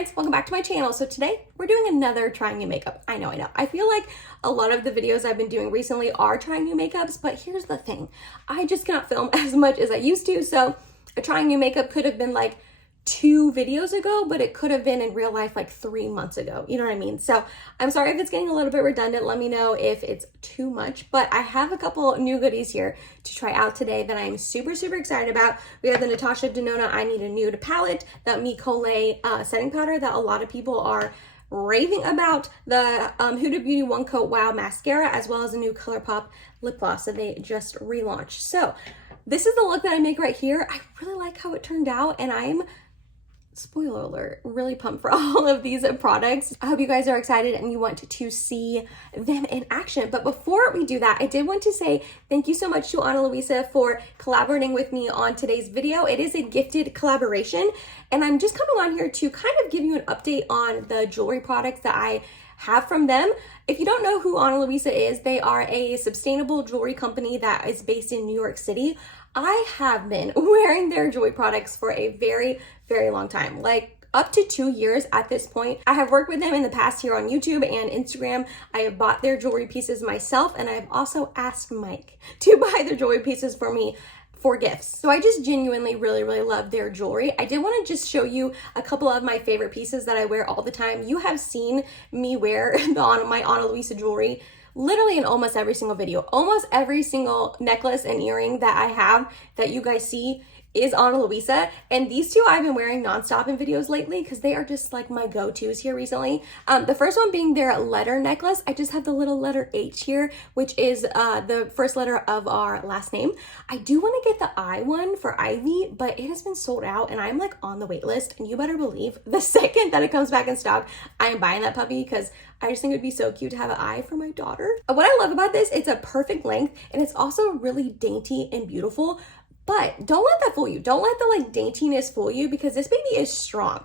friends, welcome back to my channel. So today we're doing another trying new makeup. I know. I feel like a lot of the videos I've been doing recently are trying new makeups, but here's the thing. I just cannot film as much as I used to. So a trying new makeup could have been like 2 videos ago, but it could have been in real life like 3 months ago. You know what I mean? So I'm sorry if it's getting a little bit redundant. Let me know if it's too much, but I have a couple new goodies here to try out today that I'm super excited about. We have the Natasha Denona I Need a Nude palette, the Colé setting powder that a lot of people are raving about, the Huda Beauty One Coat Wow mascara, as well as a new ColourPop lip gloss that they just relaunched. So this is the look that I make right here. I really like how it turned out, and I'm, spoiler alert, really pumped for all of these products. I hope you guys are excited and you want to see them in action. But before we do that, I did want to say thank you so much to Ana Luisa for collaborating with me on today's video. It is a gifted collaboration, and I'm just coming on here to kind of give you an update on the jewelry products that I have from them. If you don't know who Ana Luisa is, they are a sustainable jewelry company that is based in New York City. I have been wearing their jewelry products for a very long time, like up to 2 years at this point. I have worked with them in the past here on YouTube and Instagram. I have bought their jewelry pieces myself, and I've also asked Mike to buy their jewelry pieces for me for gifts. So I just genuinely really love their jewelry. I did want to just show you a couple of my favorite pieces that I wear all the time. You have seen me wear my Ana Luisa jewelry literally in almost every single video. Almost every single necklace and earring that I have that you guys see is Ana Luisa, and these two I've been wearing nonstop in videos lately because they are just like my go-tos here recently. The first one being their letter necklace. I just have the little letter H here, which is the first letter of our last name. I do want to get the I one for Ivy, but it has been sold out and I'm like on the wait list, and you better believe the second that it comes back in stock, I am buying that puppy because I just think it would be so cute to have an eye for my daughter. What I love about this, it's a perfect length, and it's also really dainty and beautiful. But don't let that fool you. Don't let the like daintiness fool you, because this baby is strong.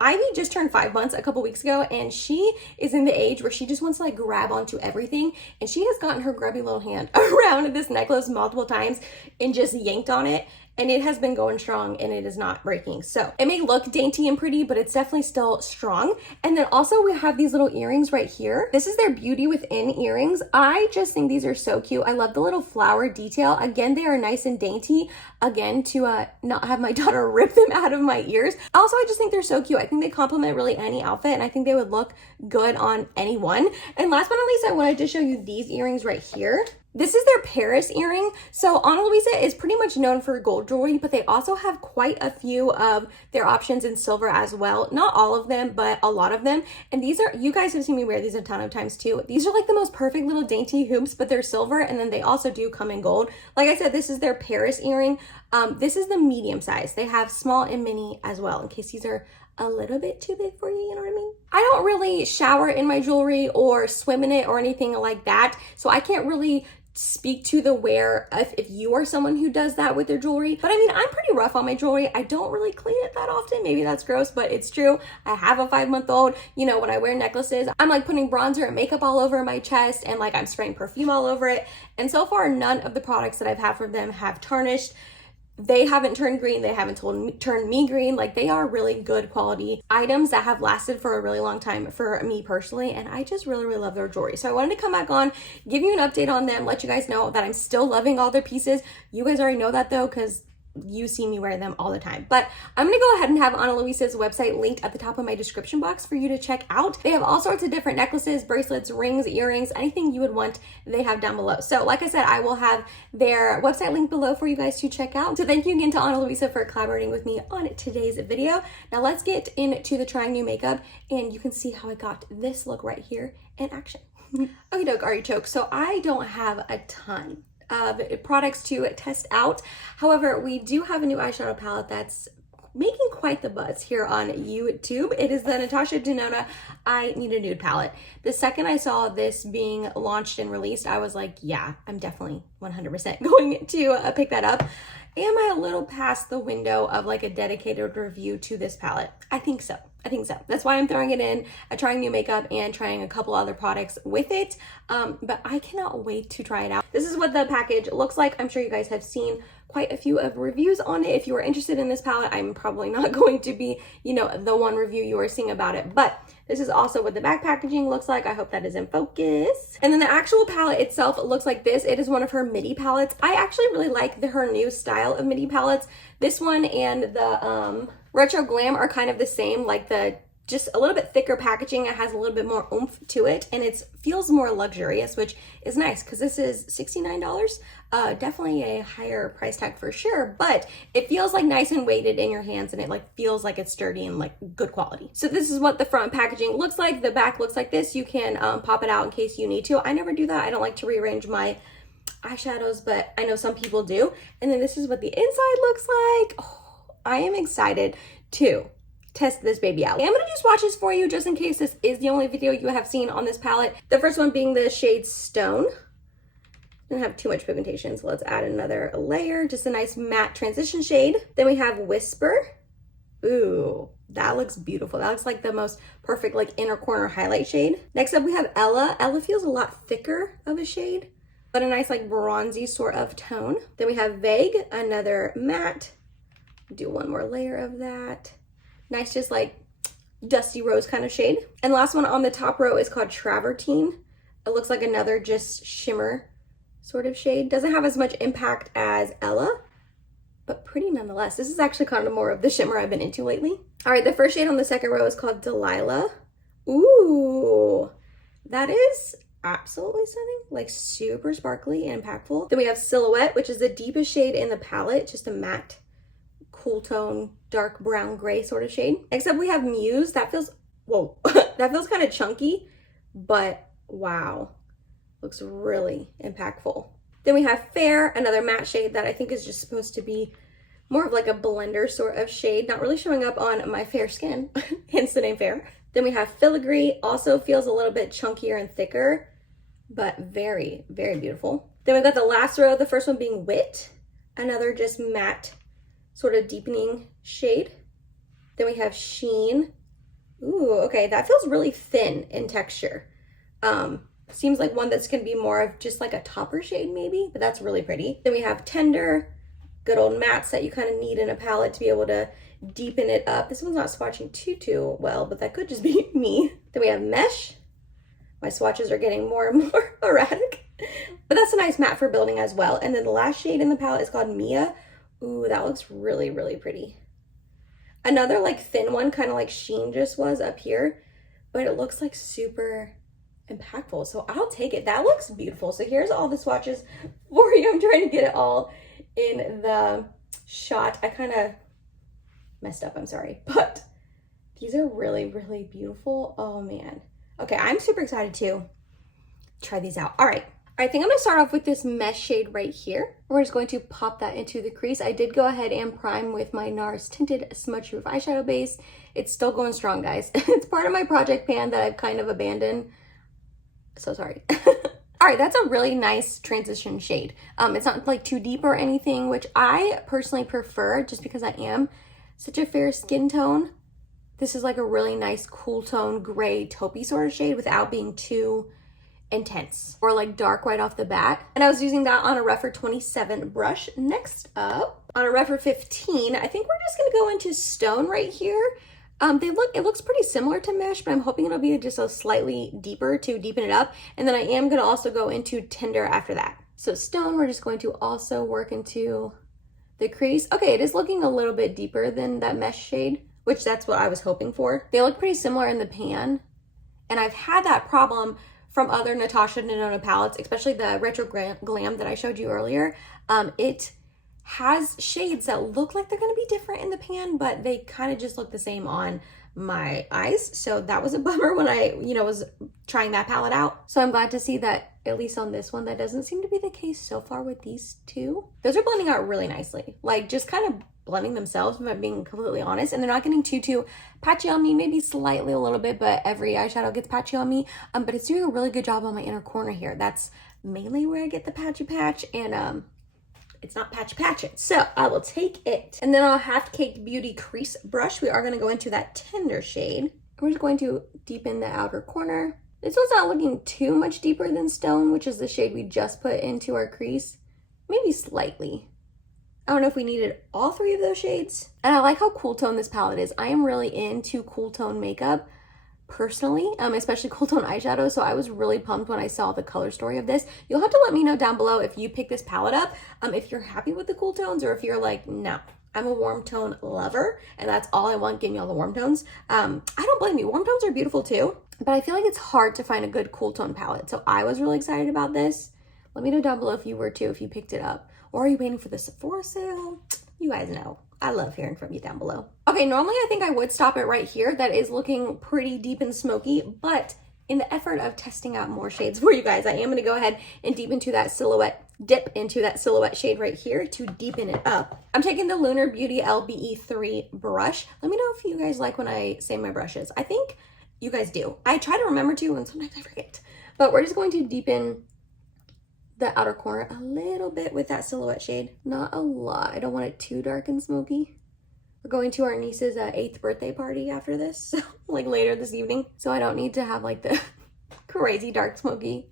Ivy just turned 5 months a couple weeks ago, and she is in the age where she just wants to like grab onto everything, and she has gotten her grubby little hand around this necklace multiple times and just yanked on it, and it has been going strong and it is not breaking. So it may look dainty and pretty, but it's definitely still strong. And then also we have these little earrings right here. This is their Beauty Within earrings. I just think these are so cute. I love the little flower detail. Again, they are nice and dainty. Again, to not have my daughter rip them out of my ears. Also, I just think they're so cute. I think they complement really any outfit, and I think they would look good on anyone. And last but not least, I wanted to show you these earrings right here. This is their Paris earring. So Ana Luisa is pretty much known for gold jewelry, but they also have quite a few of their options in silver as well. Not all of them, but a lot of them. And these are, you guys have seen me wear these a ton of times too. These are like the most perfect little dainty hoops, but they're silver, and then they also do come in gold. Like I said, this is their Paris earring. This is the medium size. They have small and mini as well, in case these are a little bit too big for you, you know what I mean? I don't really shower in my jewelry or swim in it or anything like that, so I can't really speak to the wear if you are someone who does that with their jewelry. But I mean, I'm pretty rough on my jewelry. I don't really clean it that often. Maybe that's gross, but it's true. I have a 5-month-old. You know, when I wear necklaces, I'm like putting bronzer and makeup all over my chest, and like I'm spraying perfume all over it. And so far, none of the products that I've had from them have tarnished. They haven't turned green. They haven't turned me green. Like, they are really good quality items that have lasted for a really long time for me personally. And I just really love their jewelry. So I wanted to come back on, give you an update on them, let you guys know that I'm still loving all their pieces. You guys already know that though, because you see me wear them all the time. But I'm gonna go ahead and have Ana Luisa's website linked at the top of my description box for you to check out. They have all sorts of different necklaces, bracelets, rings, earrings, anything you would want, they have down below. So like I said, I will have their website linked below for you guys to check out. So thank you again to Ana Luisa for collaborating with me on today's video. Now let's get into the trying new makeup, and you can see how I got this look right here in action. Okay, doke, artichoke. So I don't have a ton of products to test out. However, we do have a new eyeshadow palette that's making quite the buzz here on YouTube. It is the Natasha Denona I Need a Nude palette. The second I saw this being launched and released, I was like, yeah, I'm definitely 100% going to pick that up. Am I a little past the window of like a dedicated review to this palette? I think so. I think so. That's why I'm throwing it in, trying new makeup and trying a couple other products with it. But I cannot wait to try it out. This is what the package looks like. I'm sure you guys have seen quite a few of reviews on it. If you are interested in this palette, I'm probably not going to be, you know, the one review you are seeing about it. But this is also what the back packaging looks like. I hope that is in focus. And then the actual palette itself looks like this. It is one of her midi palettes. I actually really like her new style of midi palettes. This one and the Retro Glam are kind of the same, like just a little bit thicker packaging. It has a little bit more oomph to it, and it feels more luxurious, which is nice because this is $69. Definitely a higher price tag for sure, but it feels like nice and weighted in your hands, and it like feels like it's sturdy and like good quality. So this is what the front packaging looks like. The back looks like this. You can pop it out in case you need to. I never do that. I don't like to rearrange my eyeshadows, but I know some people do. And then this is what the inside looks like. Oh, I am excited to test this baby out. I'm gonna do swatches for you just in case this is the only video you have seen on this palette. The first one being the shade Stone. Don't have too much pigmentation, so let's add another layer. Just a nice matte transition shade. Then we have Whisper. Ooh, that looks beautiful. That looks like the most perfect like inner corner highlight shade. Next up we have Ella. Ella feels a lot thicker of a shade, but a nice like bronzy sort of tone. Then we have Vague, another matte. Do one more layer of that. Nice, just like dusty rose kind of shade. And last one on the top row is called Travertine. It looks like another just shimmer sort of shade. Doesn't have as much impact as Ella, but pretty nonetheless. This is actually kind of more of the shimmer I've been into lately. All right, the first shade on the second row is called Delilah. Ooh, that is absolutely stunning, like super sparkly and impactful. Then we have Silhouette, which is the deepest shade in the palette, just a matte cool tone, dark brown gray sort of shade. Next up we have Muse. That feels, whoa, that feels kind of chunky, but wow, looks really impactful. Then we have Fair, another matte shade that I think is just supposed to be more of like a blender sort of shade, not really showing up on my fair skin, hence the name Fair. Then we have Filigree, also feels a little bit chunkier and thicker, but very, very beautiful. Then we've got the last row, the first one being Wit, another just matte sort of deepening shade. Then we have Sheen. Ooh, okay, that feels really thin in texture. Seems like one that's gonna be more of just like a topper shade maybe, but that's really pretty. Then we have Tender, good old mattes that you kind of need in a palette to be able to deepen it up. This one's not swatching too well, but that could just be me. Then we have Mesh. My swatches are getting more and more erratic, but that's a nice matte for building as well. And then the last shade in the palette is called Mia. Ooh, that looks really, really pretty. Another like thin one, kind of like Sheen just was up here, but it looks like super impactful. So I'll take it. That looks beautiful. So here's all the swatches for you. I'm trying to get it all in the shot. I kind of messed up, I'm sorry, but these are really, really beautiful. Oh man. Okay, I'm super excited to try these out. All right. I think I'm gonna start off with this Mesh shade right here. We're just going to pop that into the crease. I did go ahead and prime with my NARS Tinted Smudge Proof Eyeshadow Base. It's still going strong, guys. It's part of my project pan that I've kind of abandoned. So sorry. All right, that's a really nice transition shade. It's not like too deep or anything, which I personally prefer just because I am such a fair skin tone. This is like a really nice cool tone gray taupey sort of shade without being too intense or like dark right off the bat. And I was using that on a Rephr 27 brush. Next up, on a Rephr 15, I think we're just gonna go into Stone right here. It looks pretty similar to Mesh, but I'm hoping it'll be just a slightly deeper to deepen it up. And then I am gonna also go into Tender after that. So Stone, we're just going to also work into the crease. Okay, it is looking a little bit deeper than that Mesh shade, which that's what I was hoping for. They look pretty similar in the pan. And I've had that problem from other Natasha Denona palettes, especially the Retro Glam that I showed you earlier. It has shades that look like they're gonna be different in the pan, but they kind of just look the same on my eyes. So that was a bummer when I, was trying that palette out. So I'm glad to see that, at least on this one, that doesn't seem to be the case so far with these two. Those are blending out really nicely. Like just kind of blending themselves, if I'm being completely honest, and they're not getting too patchy on me, maybe slightly a little bit, but every eyeshadow gets patchy on me. But it's doing a really good job on my inner corner here. That's mainly where I get the patchy patch, and it's not patch it. So I will take it. And then our Half Caked Beauty crease brush. We are going to go into that tender shade. We're just going to deepen the outer corner. This one's not looking too much deeper than Stone, which is the shade we just put into our crease. Maybe slightly. I don't know if we needed all three of those shades. And I like how cool tone this palette is. I am really into cool tone makeup personally, especially cool tone eyeshadow. So I was really pumped when I saw the color story of this. You'll have to let me know down below if you pick this palette up, if you're happy with the cool tones or if you're like, no, I'm a warm tone lover and that's all I want. Give me all the warm tones. I don't blame you. Warm tones are beautiful too, but I feel like it's hard to find a good cool tone palette. So I was really excited about this. Let me know down below if you were too, if you picked it up. Or are you waiting for the Sephora sale? You guys know. I love hearing from you down below. Okay, normally I think I would stop it right here. That is looking pretty deep and smoky, but in the effort of testing out more shades for you guys, I am gonna go ahead and dip into that silhouette shade right here to deepen it up. I'm taking the Lunar Beauty LBE3 brush. Let me know if you guys like when I say my brushes. I think you guys do. I try to remember to, and sometimes I forget. But we're just going to deepen the outer corner a little bit with that silhouette shade. Not a lot. I don't want it too dark and smoky. We're going to our niece's 8th birthday party after this, so like later this evening. So I don't need to have like the crazy dark smoky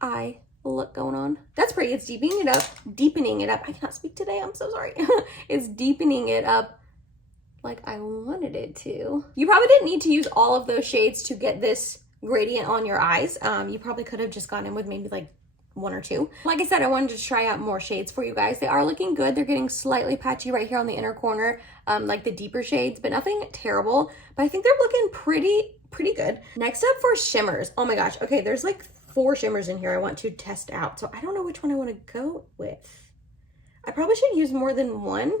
eye look going on. That's pretty. It's deepening it up. I cannot speak today. I'm so sorry. It's deepening it up like I wanted it to. You probably didn't need to use all of those shades to get this gradient on your eyes. You probably could have just gone in with maybe like 1 or 2. Like I said, I wanted to try out more shades for you guys. They are looking good. They're getting slightly patchy right here on the inner corner, like the deeper shades, but nothing terrible. But I think they're looking pretty good. Next up for shimmers. Oh my gosh. Okay, there's like 4 shimmers in here I want to test out. So I don't know which one I want to go with. I probably should use more than one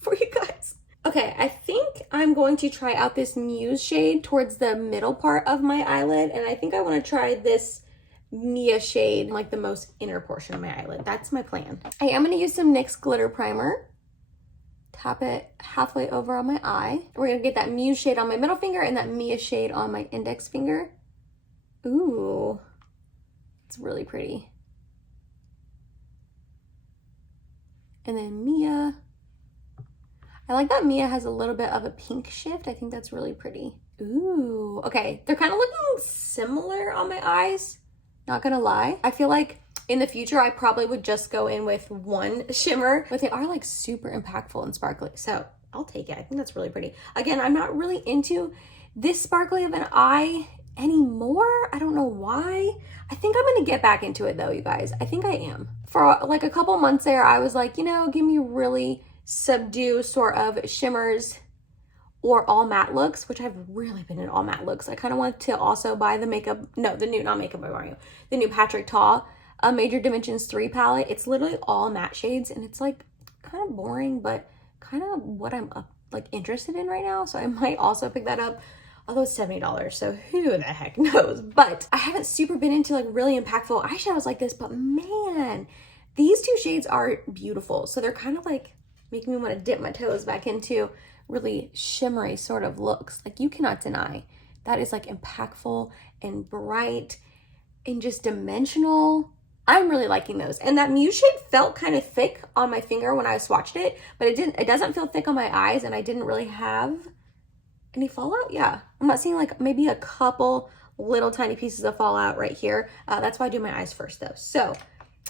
for you guys. Okay, I think I'm going to try out this Muse shade towards the middle part of my eyelid. And I think I want to try this Mia shade, like the most inner portion of my eyelid. That's my plan. I am going to use some NYX glitter primer. Tap it halfway over on my eye. We're going to get that Muse shade on my middle finger and that Mia shade on my index finger. Ooh, it's really pretty. And then Mia. I like that Mia has a little bit of a pink shift. I think that's really pretty. Ooh, okay. They're kind of looking similar on my eyes. Not gonna lie. I feel like in the future, I probably would just go in with one shimmer, but they are like super impactful and sparkly. So I'll take it. I think that's really pretty. Again, I'm not really into this sparkly of an eye anymore. I don't know why. I think I'm gonna get back into it though, you guys. I think I am. For like a couple months there, I was like, you know, give me really subdued sort of shimmers or all matte looks, which I've really been in all matte looks. I kind of want to also buy the new, not Makeup by Mario, the new Patrick Ta Major Dimensions 3 palette. It's literally all matte shades and it's like kind of boring, but kind of what I'm like interested in right now. So I might also pick that up, although it's $70. So who the heck knows? But I haven't super been into like really impactful eyeshadows like this, but man, these 2 shades are beautiful. So they're kind of like making me want to dip my toes back into really shimmery sort of looks. Like you cannot deny that is like impactful and bright and just dimensional. I'm really liking those. And that Muse shade felt kind of thick on my finger when I swatched it, but it doesn't feel thick on my eyes, and I didn't really have any fallout. Yeah, I'm not seeing like maybe a couple little tiny pieces of fallout right here. That's why I do my eyes first though.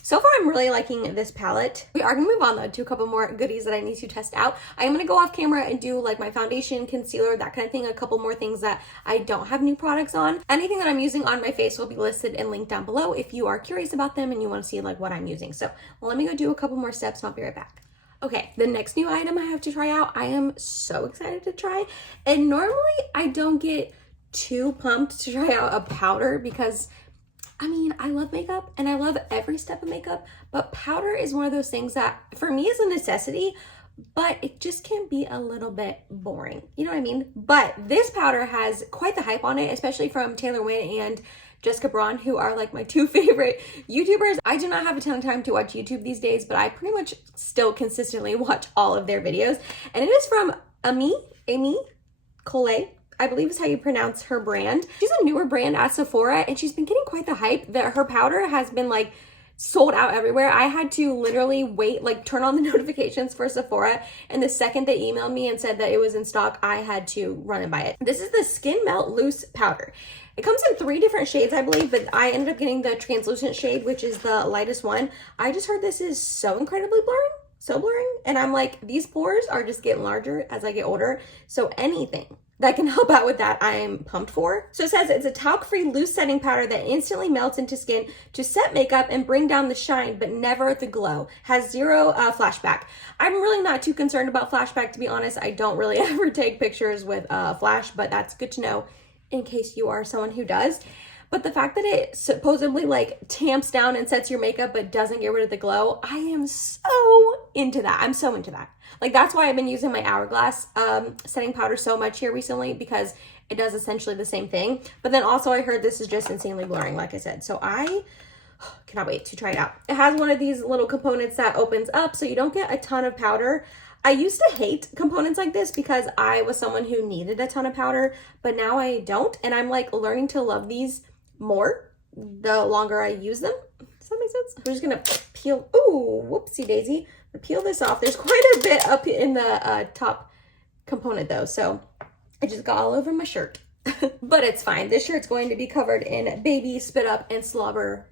So far, I'm really liking this palette. We are gonna move on though to a couple more goodies that I need to test out. I am gonna go off camera and do like my foundation, concealer, that kind of thing. A couple more things that I don't have new products on. Anything that I'm using on my face will be listed and linked down below if you are curious about them and you wanna see like what I'm using. So let me go do a couple more steps and I'll be right back. Okay, the next new item I have to try out, I am so excited to try. And normally I don't get too pumped to try out a powder because I mean, I love makeup and I love every step of makeup, but powder is one of those things that for me is a necessity, but it just can be a little bit boring. You know what I mean? But this powder has quite the hype on it, especially from Taylor Wynn and Jessica Braun, who are like my 2 favorite YouTubers. I do not have a ton of time to watch YouTube these days, but I pretty much still consistently watch all of their videos. And it is from Amy Collet, I believe is how you pronounce her brand. She's a newer brand at Sephora and she's been getting quite the hype that her powder has been like sold out everywhere. I had to literally wait, like turn on the notifications for Sephora, and the second they emailed me and said that it was in stock, I had to run and buy it. This is the Skin Melt Loose Powder. It comes in 3 different shades, I believe, but I ended up getting the translucent shade, which is the lightest one. I just heard this is so incredibly blurring, so blurring, and I'm like, these pores are just getting larger as I get older, so anything that can help out with that, I'm pumped for. So it says it's a talc-free loose setting powder that instantly melts into skin to set makeup and bring down the shine, but never the glow. Has 0 flashback. I'm really not too concerned about flashback, to be honest. I don't really ever take pictures with flash, but that's good to know in case you are someone who does. But the fact that it supposedly like tamps down and sets your makeup but doesn't get rid of the glow, I am so into that. I'm so into that. Like, that's why I've been using my Hourglass setting powder so much here recently, because it does essentially the same thing. But then also I heard this is just insanely blurring, like I said. So I cannot wait to try it out. It has one of these little components that opens up so you don't get a ton of powder. I used to hate components like this because I was someone who needed a ton of powder, but now I don't. And I'm like learning to love these more the longer I use them. Does that make sense? I'm just gonna peel, ooh, whoopsie daisy. I'm gonna peel this off. There's quite a bit up in the top component though, so I just got all over my shirt. But it's fine. This shirt's going to be covered in baby spit up and slobber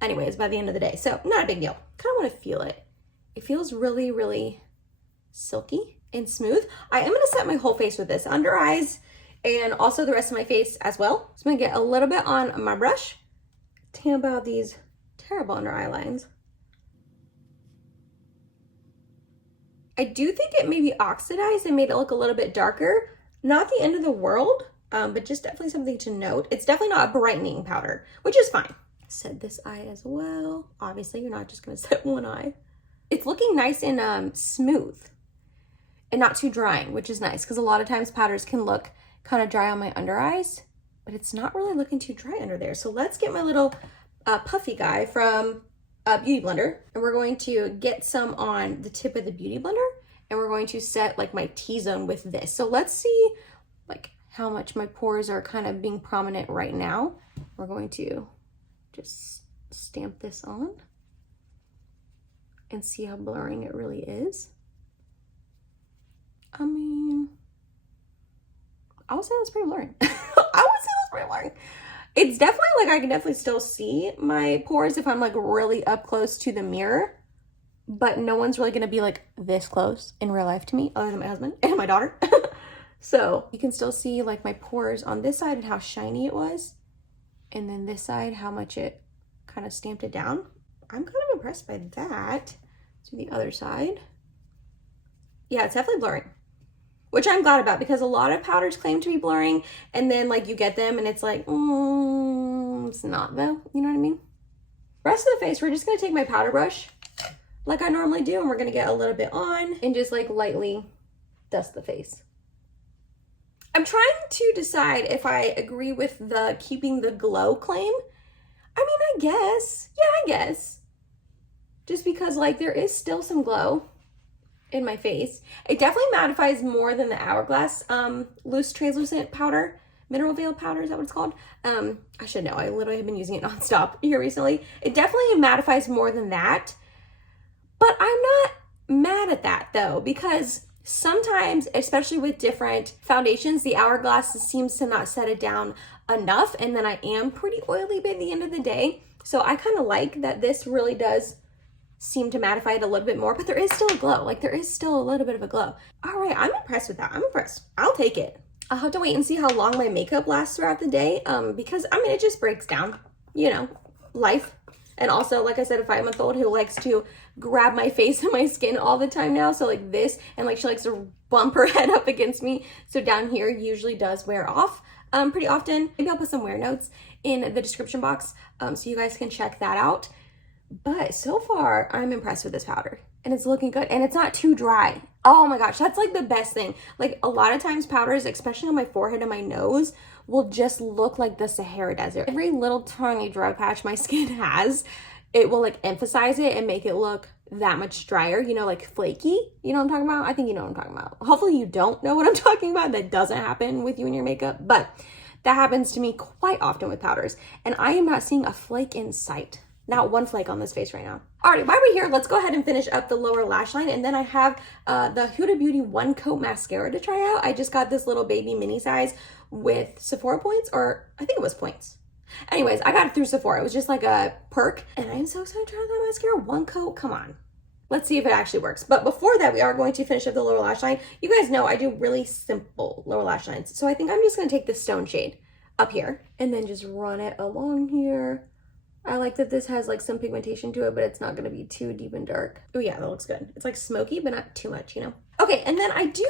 anyways by the end of the day, so not a big deal. Kind of want to feel it. It feels really, really silky and smooth. I am going to set my whole face with this, under eyes and also the rest of my face as well. So I'm going to get a little bit on my brush, tamp out these terrible under eye lines. I do think it maybe oxidized and made it look a little bit darker. Not the end of the world, but just definitely something to note. It's definitely not a brightening powder, which is fine. Set this eye as well. Obviously, you're not just going to set one eye. It's looking nice and smooth and not too drying, which is nice because a lot of times powders can look kind of dry on my under eyes, but it's not really looking too dry under there. So let's get my little puffy guy from Beauty Blender, and we're going to get some on the tip of the Beauty Blender, and we're going to set like my T-zone with this. So let's see like how much my pores are kind of being prominent right now. We're going to just stamp this on and see how blurring it really is. I mean, I would say that's pretty blurring. I would say that's pretty blurring. It's definitely like, I can definitely still see my pores if I'm like really up close to the mirror, but no one's really gonna be like this close in real life to me other than my husband and my daughter. So you can still see like my pores on this side and how shiny it was. And then this side, how much it kind of stamped it down. I'm kind of impressed by that. To the other side. Yeah, it's definitely blurring, which I'm glad about because a lot of powders claim to be blurring and then like you get them and it's like, it's not though, you know what I mean? Rest of the face, we're just gonna take my powder brush like I normally do, and we're gonna get a little bit on and just like lightly dust the face. I'm trying to decide if I agree with the keeping the glow claim. I mean, I guess, yeah, I guess. Just because like there is still some glow in my face. It definitely mattifies more than the Hourglass loose translucent powder, mineral veil powder, is that what it's called? I should know, I literally have been using it nonstop here recently. It definitely mattifies more than that, but I'm not mad at that though, because sometimes, especially with different foundations, the Hourglass seems to not set it down enough, and then I am pretty oily by the end of the day. So I kind of like that this really does seem to mattify it a little bit more, but there is still a glow. Like there is still a little bit of a glow. All right, I'm impressed with that. I'm impressed. I'll take it. I'll have to wait and see how long my makeup lasts throughout the day, because I mean, it just breaks down, you know, life. And also, like I said, a 5-month-old who likes to grab my face and my skin all the time now. So like this, and like she likes to bump her head up against me. So down here usually does wear off pretty often. Maybe I'll put some wear notes in the description box so you guys can check that out. But so far, I'm impressed with this powder. And it's looking good. And it's not too dry. Oh my gosh, that's like the best thing. Like a lot of times powders, especially on my forehead and my nose, will just look like the Sahara Desert. Every little tiny dry patch my skin has, it will like emphasize it and make it look that much drier, you know, like flaky. You know what I'm talking about? I think you know what I'm talking about. Hopefully you don't know what I'm talking about. That doesn't happen with you and your makeup, but that happens to me quite often with powders. And I am not seeing a flake in sight. not one flake on this face right now. Alright, while we're here, let's go ahead and finish up the lower lash line. And then I have the Huda Beauty One Coat Mascara to try out. I just got this little baby mini size with Sephora points, or I think it was points. Anyways, I got it through Sephora. It was just like a perk. And I'm so excited to try that mascara. One coat, come on. Let's see if it actually works. But before that, we are going to finish up the lower lash line. You guys know I do really simple lower lash lines. So I think I'm just going to take this stone shade up here and then just run it along here. I like that this has like some pigmentation to it, but it's not going to be too deep and dark. Oh yeah, that looks good. It's like smoky, but not too much, you know? Okay, and then I do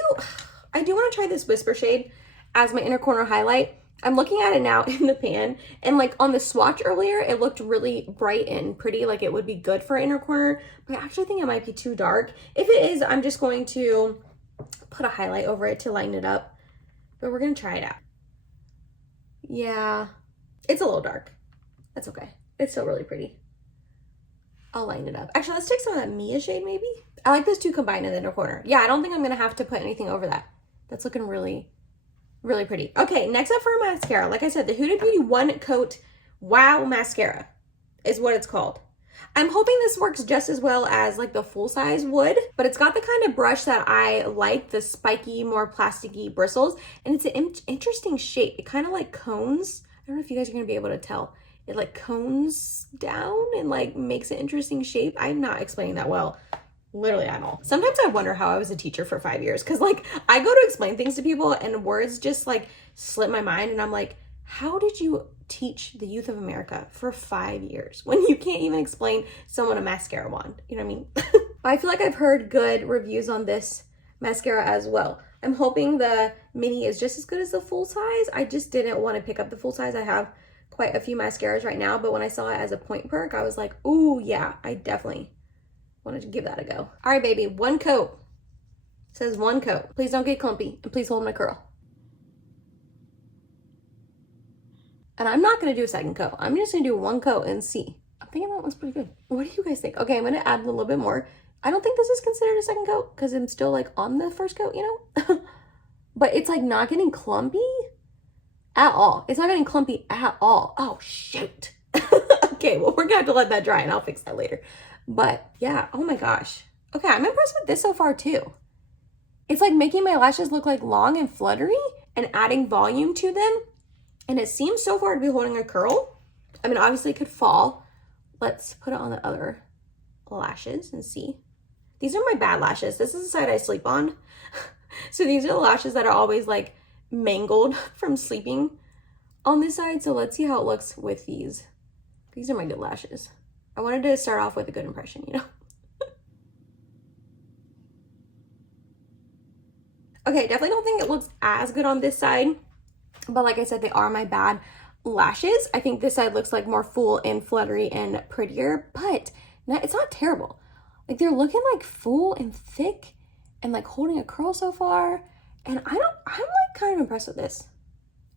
want to try this Whisper shade as my inner corner highlight. I'm looking at it now in the pan, and like on the swatch earlier, it looked really bright and pretty, like it would be good for inner corner, but I actually think it might be too dark. If it is, I'm just going to put a highlight over it to lighten it up, but we're gonna try it out. Yeah, it's a little dark. That's okay. It's still really pretty. I'll lighten it up. Actually, let's take some of that Mia shade maybe. I like those two combined in the inner corner. Yeah, I don't think I'm gonna have to put anything over that. That's looking really pretty. Okay, next up for a mascara. Like I said, the Huda Beauty One Coat Wow Mascara is what it's called. I'm hoping this works just as well as like the full size would, but it's got the kind of brush that I like, the spiky, more plasticky bristles, and it's an interesting shape. It kind of like cones. I don't know if you guys are gonna be able to tell. It like cones down and like makes an interesting shape. I'm not explaining that well. Literally at all. Sometimes I wonder how I was a teacher for 5 years, because like I go to explain things to people and words just like slip my mind, and I'm like, how did you teach the youth of America for 5 years when you can't even explain someone a mascara wand? You know what I mean? I feel like I've heard good reviews on this mascara as well. I'm hoping the mini is just as good as the full size. I just didn't want to pick up the full size. I have quite a few mascaras right now, but when I saw it as a point perk, I was like, ooh yeah, I definitely wanted to give that a go. All right, baby, one coat. It says one coat. Please don't get clumpy, and please hold my curl. And I'm not gonna do a second coat. I'm just gonna do one coat and see. I'm thinking that one's pretty good. What do you guys think? Okay, I'm gonna add a little bit more. I don't think this is considered a second coat because I'm still like on the first coat, you know? But it's like not getting clumpy at all. It's not getting clumpy at all. Oh, shoot. Okay, well, we're gonna have to let that dry and I'll fix that later. But yeah, oh my gosh. Okay, I'm impressed with this so far too. It's like making my lashes look like long and fluttery and adding volume to them. And it seems so far to be holding a curl. I mean, obviously it could fall. Let's put it on the other lashes and see. These are my bad lashes. This is the side I sleep on. So these are the lashes that are always like mangled from sleeping on this side. So let's see how it looks with these. These are my good lashes. I wanted to start off with a good impression, you know? Okay, definitely don't think it looks as good on this side. But like I said, they are my bad lashes. I think this side looks like more full and fluttery and prettier, but it's not terrible. Like they're looking like full and thick and like holding a curl so far. And I'm like kind of impressed with this.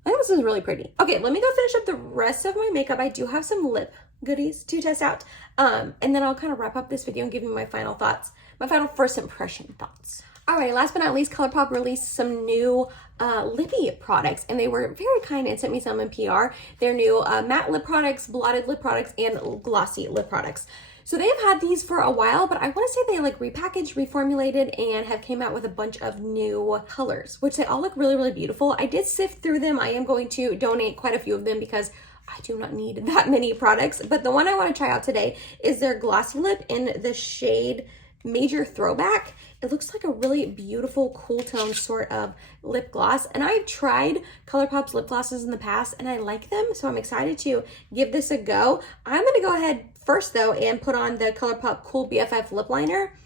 I think this is really pretty. Okay, let me go finish up the rest of my makeup. I do have some lip goodies to test out. And then I'll kind of wrap up this video and give you my final thoughts, my final first impression thoughts. All right, last but not least, ColourPop released some new lippy products, and they were very kind and sent me some in PR. They're new matte lip products, blotted lip products, and glossy lip products. So they have had these for a while, but I want to say they like repackaged, reformulated, and have came out with a bunch of new colors, which they all look really, really beautiful. I did sift through them. I am going to donate quite a few of them because I do not need that many products. But the one I want to try out today is their glossy lip in the shade Major Throwback. It looks like a really beautiful, cool tone sort of lip gloss. And I've tried ColourPop's lip glosses in the past and I like them. So I'm excited to give this a go. I'm going to go ahead first though and put on the ColourPop Cool BFF lip liner.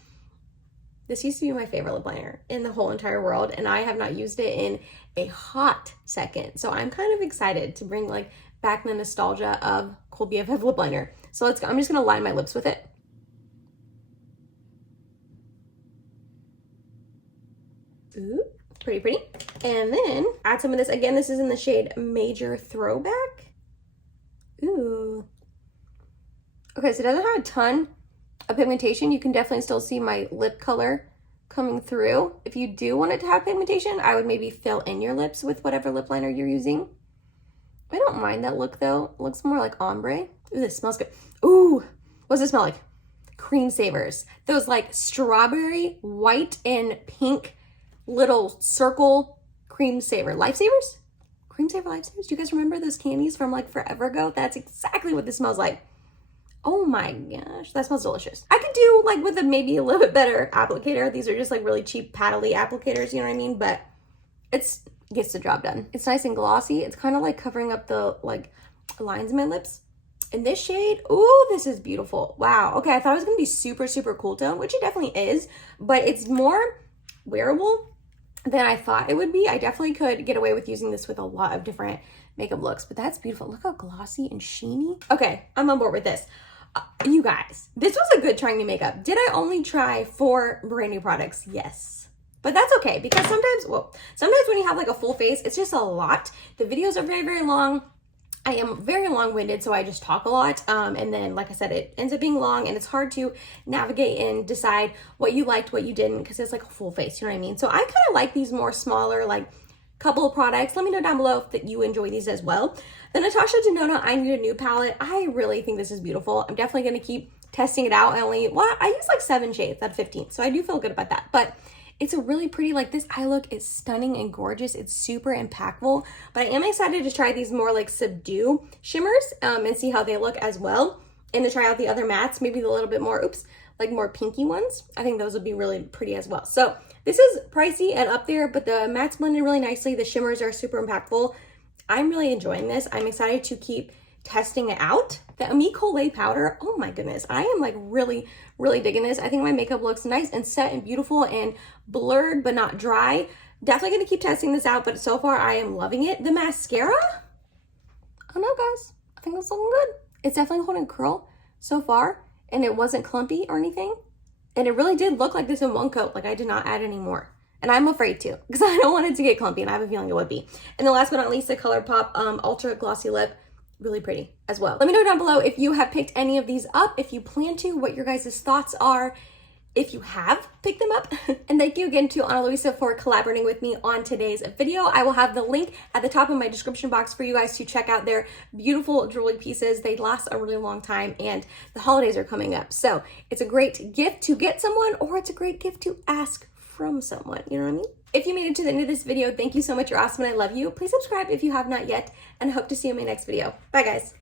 This used to be my favorite lip liner in the whole entire world, and I have not used it in a hot second. So I'm kind of excited to bring like back the nostalgia of Cool BFF lip liner. So let's go. I'm just going to line my lips with it. Ooh, pretty. And then add some of this. Again, this is in the shade Major Throwback. Ooh. Okay, so it doesn't have a ton of pigmentation. You can definitely still see my lip color coming through. If you do want it to have pigmentation, I would maybe fill in your lips with whatever lip liner you're using. I don't mind that look though. It looks more like ombre. Ooh, this smells good. Ooh, what's it smell like? Cream savers. Those like strawberry, white, and pink little circle cream saver. Lifesavers? Cream saver lifesavers? Do you guys remember those candies from like forever ago? That's exactly what this smells like. Oh my gosh, that smells delicious. I could do like with a maybe a little bit better applicator. These are just like really cheap paddly applicators, you know what I mean? But it's gets the job done. It's nice and glossy. It's kind of like covering up the like lines in my lips. In this shade, ooh, this is beautiful. Wow. Okay, I thought it was gonna be super, super cool tone, which it definitely is, but it's more wearable than I thought it would be. I definitely could get away with using this with a lot of different makeup looks, but that's beautiful. Look how glossy and sheeny. Okay, I'm on board with this. You guys, this was a good trying new makeup. Did I only try 4 brand new products? Yes. But that's okay, because sometimes when you have like a full face, it's just a lot. The videos are very, very long. I am very long-winded, so I just talk a lot. And then, like I said, it ends up being long, and it's hard to navigate and decide what you liked, what you didn't, because it's like a full face, you know what I mean? So I kind of like these more smaller, like couple of products. Let me know down below if you enjoy these as well. The Natasha Denona I Need a Nude palette. I really think this is beautiful. I'm definitely going to keep testing it out. I use like 7 shades out of 15, so I do feel good about that. But it's a really pretty, like this eye look is stunning and gorgeous. It's super impactful, but I am excited to try these more like subdue shimmers and see how they look as well. And to try out the other mattes, maybe a little bit more, like more pinky ones. I think those would be really pretty as well. So this is pricey and up there, but the mattes blended really nicely. The shimmers are super impactful. I'm really enjoying this. I'm excited to keep testing it out. The Ami Collet powder, oh my goodness, I am like really, really digging this. I think my makeup looks nice and set and beautiful and blurred but not dry. Definitely gonna keep testing this out, but so far I am loving it. The mascara, I don't know guys, I think it's looking good. It's definitely holding curl so far, and it wasn't clumpy or anything. And it really did look like this in one coat, like I did not add any more. And I'm afraid to, because I don't want it to get clumpy, and I have a feeling it would be. And then last but not least, the ColourPop Ultra Glossy Lip. Really pretty as well. Let me know down below if you have picked any of these up, if you plan to, what your guys' thoughts are, if you have picked them up. And thank you again to Ana Luisa for collaborating with me on today's video. I will have the link at the top of my description box for you guys to check out their beautiful jewelry pieces. They last a really long time, and the holidays are coming up. So it's a great gift to get someone, or it's a great gift to ask from someone, you know what I mean? If you made it to the end of this video, thank you so much. You're awesome and I love you. Please subscribe if you have not yet, and I hope to see you in my next video. Bye guys.